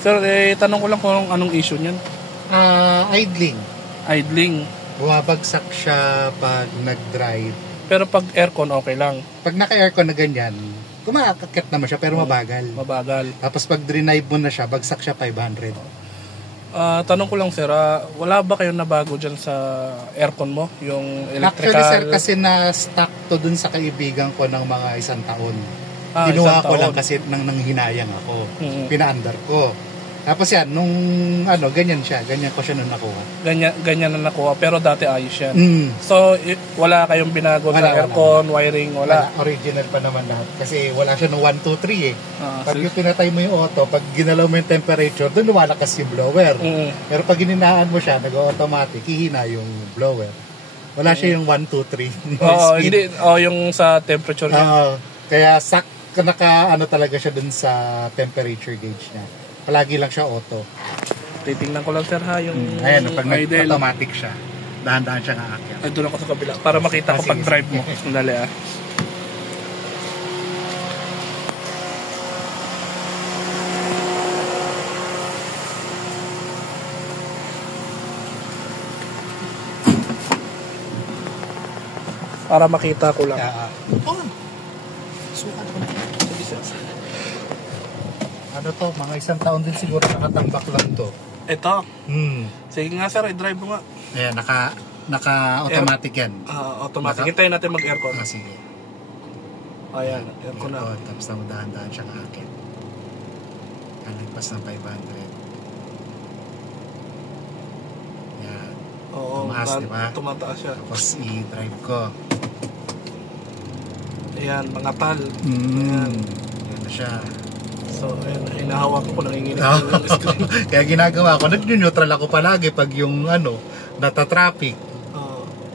Sir, tanong ko lang kung anong issue niyan. Idling. Idling. Bumabagsak siya pag nag-drive. Pero pag aircon, okay lang. Pag naka-aircon na ganyan, kumakakit naman siya pero mabagal. Mabagal. Tapos pag drive mo na siya, bagsak siya 500. Tanong ko lang sir, wala ba kayong nabago dyan sa aircon mo? Yung electrical? Actually sir, kasi na-stuck to dun sa kaibigan ko ng mga 1 taon. Kinuha ko lang kasi nang hinayang ako. Pinaandar ko. Tapos yan, nung ganyan ko siya nung nakuha. Ganyan na nakuha, pero dati ayos yan. So, wala kayong binago sa aircon, wiring, wala? Original pa naman lahat. Kasi wala siya nung 1, 2, 3 eh. Pag yung pinatay mo yung auto, pag ginalaw mo yung temperature, doon lumalakas yung blower. Pero pag gininaan mo siya, nag-automatic, hihina yung blower. Wala siya yung 1, 2, 3. Hindi, yung sa temperature niya. Kaya talaga siya dun sa temperature gauge niya. Palagi lang siya auto. Titingnan ko lang sir ha, yung ayan, pag automatic siya, dahan-dahan siya aakyat. Ay, doon ako sa kabila, para makita ko pag drive mo. Sandali para makita ko lang. Sukat ko na. Ano to, mga 1 taon din siguro nakatambak lang to. Ito? Sige nga sir, i-drive mo nga. Ayan, naka-automatic yan. Automatic. Hintayin natin mag-aircon. Sige. Ayan, aircon na. Tapos na dahan-dahan siya kakit. Kalagpas ng 500. Yan. Oo, tumaas, diba? Tumataas siya. Tapos i-drive ko. Ayan, mga tal. Ayan na siya. So, hinahawak ko, nanginginig yung screen. Kaya ginagawa ko, nag-neutral ako palagi pag yung nata-traffic.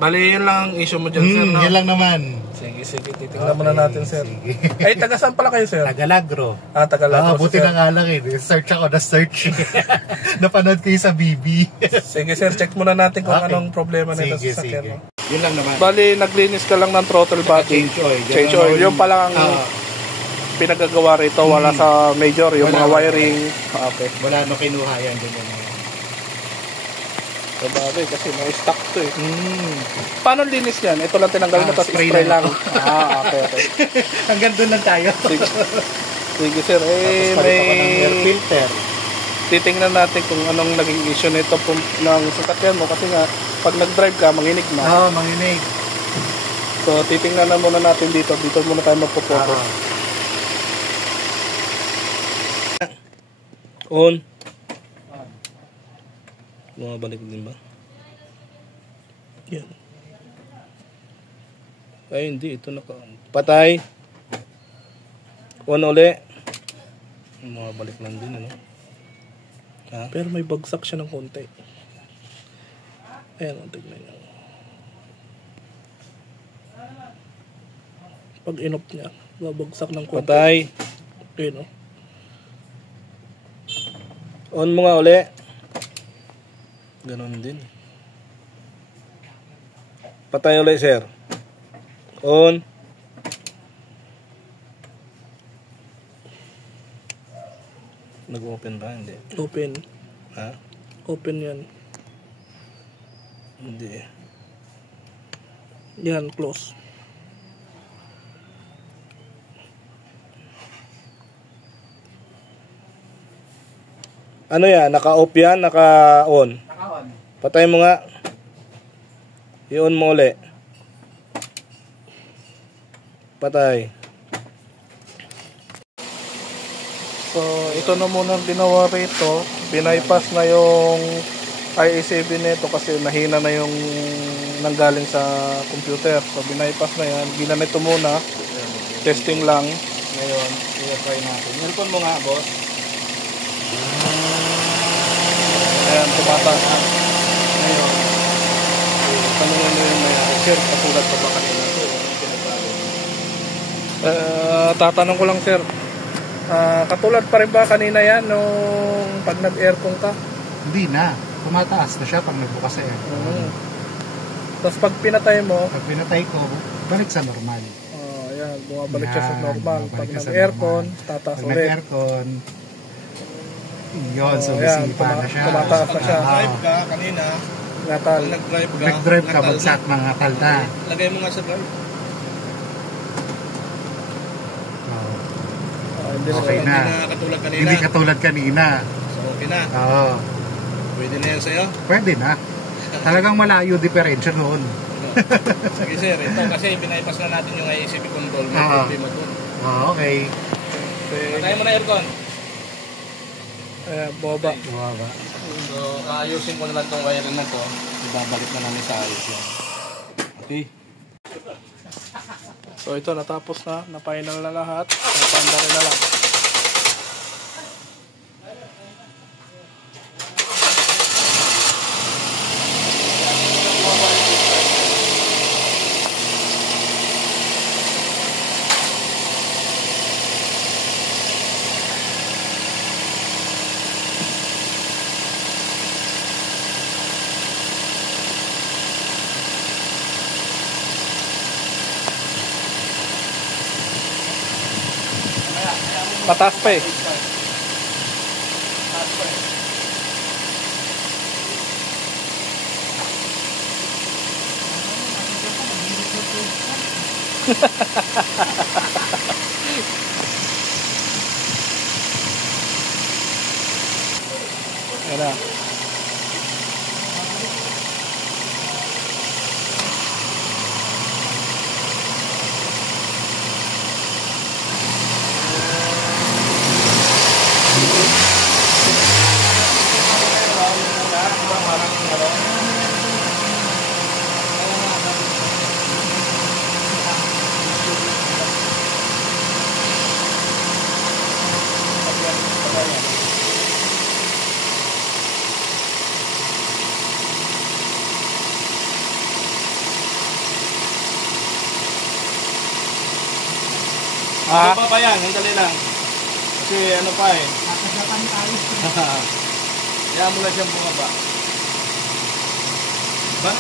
Bali, yun lang ang issue mo dyan, sir, no? Yun lang naman. Sige, titignan muna natin, sir. Sige. Ay, taga saan pala kayo, sir? Tagalagro. Tagalagro. Buti na nga lang search ako na search. Napanood ko yung sa BB. Sige, sir, check muna natin kung anong problema nito sa sakyan. Yun lang naman. Bali, naglinis ka lang ng throttle body. Change oil. Yung pala ang pinagagawa rito, wala sa major, yung mga wiring. Okay. Wala kinuha yan din yan. Sabagay, kasi may stock to eh. Paano linis yan? Ito lang tinanggal mo, tapos spray lang. Okay. Hanggang doon lang tayo. Sige sir, may air filter. Titingnan natin kung anong naging issue nito ng sasakyan mo, kasi nga, pag nag-drive ka, manginig na. Manginig. So, titingnan na muna natin dito. Dito muna tayo magpo-focus. On. Bumabalik din ba? Yan. Ay, hindi. Ito patay. On uli. Bumabalik lang din, ano? Pero may bagsak siya ng konti. Ayan, tignan niyo. Pag inop niya, babagsak ng konti. Patay. Ayan, oh. On mo nga uli. Ganon din. Patay uli, sir. On. Nag-open ba? Hindi. Open. Open yan. Hindi. Yan, close. Ano yan? Naka-off yan? Naka-on? Naka-on. Patay mo nga. I-on mo uli. Patay. So, ito na muna ginawa rito. Binaypass na yung IE7 nito kasi nahina na yung nanggaling sa computer. So, binaypass na yan. Ginanito muna. Testing lang. Ngayon, i-try natin. Nelpon mo nga, boss. Ayan, tumataas na. Ngayon, tanongin mo yung may sir, katulad pa ba kanina? Tatanong ko lang, sir. Katulad pa rin ba kanina yan nung pag nag-aircon ka? Hindi na. Tumataas na siya pag nagbukas sa aircon. Tapos pag pinatay mo? Pag pinatay ko, balik sa normal. Ayan, bumabalik siya sa normal. Pag nag-aircon, tataas ulit. Pag nag-aircon, Yun, so Ayan, bisipa na siya. tumataas na siya. Drive ka kanina, Natal. pag nag-drive ka, Nag-drive ka, natal bagsak na. ng atal na. Lagay mo nga sa drive. Hindi Okay na. na. Hindi na katulad kanina. Hindi katulad kanina. So, okay na. Oo. Pwede na yan sa'yo. Pwede na. Talagang malayo differential noon. Sige sir, ito kasi pinaipas na natin yung IACP control. May Ah. problema doon. Okay. Patayin mo na aircon. Ayan, baba. Bumaba. So, ayusin ko na lang itong wiring na to. Ibabalik na namin sa ayos yan. Okay. So ito, natapos na. Na-final na lahat. Napanda rin na lang. Mataas pa eh. Ayan na. Ano pa yan? Hintali lang. Kasi ano pa eh. Nakagapan tayo. Kaya mo lang siyang bumaba. Ba?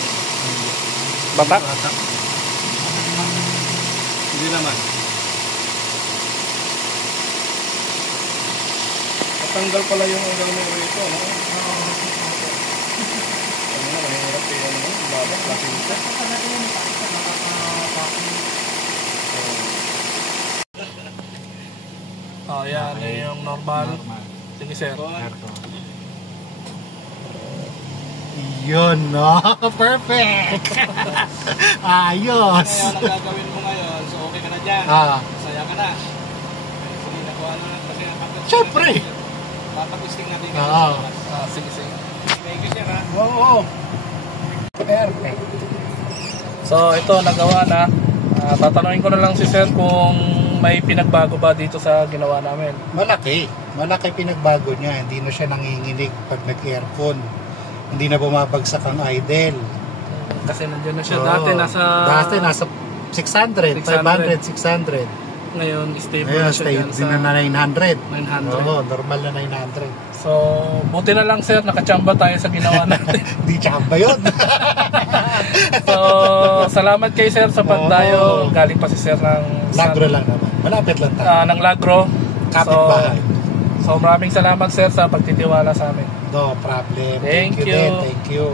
Batak? Hindi naman. Matanggal pala yung hanggang mo rito, no? Ano na, mahirap eh, ano, babak, laking ito. Oh, yan. Yan yung normal. Sige, sir. Yun, no? Perfect! Ayos! Ngayon, ang gagawin mo ngayon, so okay ka na dyan. Ah. Saya ka na. Sige, nakuha na lang kasi Siyempre! papag-isting natin. Oo. Sige, sige. Thank you, sir, ha? Oo. Perfect. So, ito, nagawa na. Tatanungin ko na lang si sir kung may pinagbago ba dito sa ginawa namin. Malaki. Malaki pinagbago niya. Hindi na siya nanginginig pag nag-aircon. Hindi na bumabagsak ang idle. Kasi nandiyan na siya. Oo. Dati nasa 600, 500, 600. ngayon stable Ngayon, na siya stay dyan din na 900. 900. Oo, normal na 900. So, buti na lang sir, nakachamba tayo sa ginawa natin. Di tsamba yun. So, salamat kay sir sa pagdayo. Oo. Galing pa si sir ng Lagro lang naman. Malapit lang tayo. ng Lagro. Kapit-bahay. So, maraming salamat sir sa pagtitiwala sa amin. No problem. Thank you. Din. Thank you.